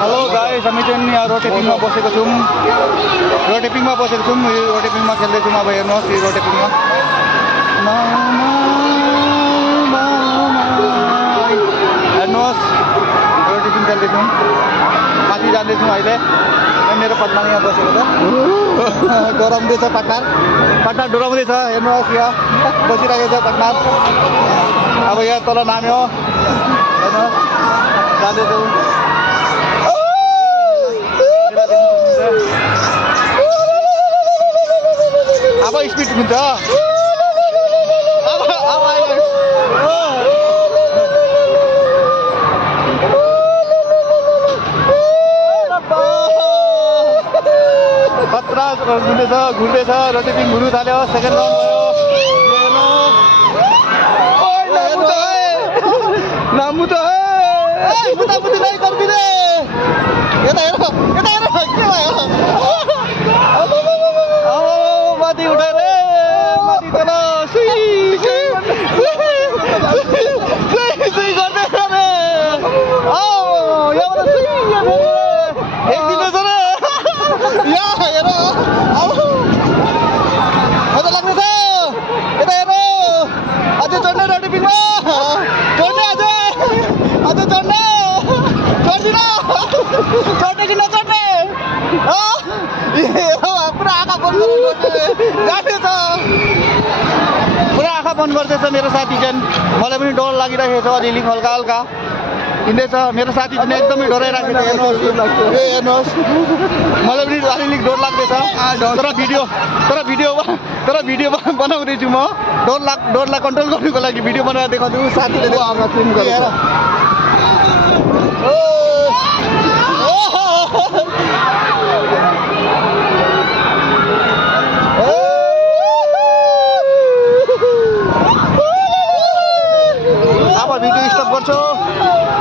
Hello guys, हामी चाहिँ यहाँ रोटेपिङमा बसेको छौँ। रोटेपिङमा खेल्दैछौँ। अब हेर्नुहोस् यो रोटेपिङमा हेर्नुहोस् रोटेपिङ खेल्दैछौँ। माथि जाँदैछौँ अहिले। मेरो पार्टनर यहाँ बसेको छ, डोराउँदैछ पार्टनर डोराउँदैछ। हेर्नुहोस् यहाँ बसिरहेको छ पार्टनर। अब यहाँ तल नाम्यो, हेर्नुहोस् जाँदैछौँ। अब स्पिड हुन्छ। खतरा घुर्दैछ रोटेपिङ घुर्नु थाल्यो। सेकेन्ड राउन्ड भयो। नामु त मुतामुती नै गर्दिने। यता हेर के भयो? माथि उठाएर माथि तल सुई गर्दैछ रे। यहाँबाट सुई एकदिन छ रे। यहाँ हेर मजा लाग्दैछ। यता हेर अझै चढ्ने रोटेपिङमा चढ्ने अझै चढ्ने चढ्ने कि नचढ्ने? पुरा आँखा बन्द जाँदैछ, पुरा आँखा बन्द गर्दैछ मेरो साथी चाहिँ। मलाई पनि डर लागिरहेको छ अलिअलि हल्का हल्का हिँड्दैछ। मेरो साथी चाहिँ एकदमै डराइरहेको छ। हेर्नुहोस् मलाई पनि अलिअलि डर लाग्दैछ। तर भिडियो बनाउँदैछु म। डरलाई कन्ट्रोल गर्नुको लागि भिडियो बनाएर देखाउँछु। साथीले हेर अब भिडियो स्टप गर्छु।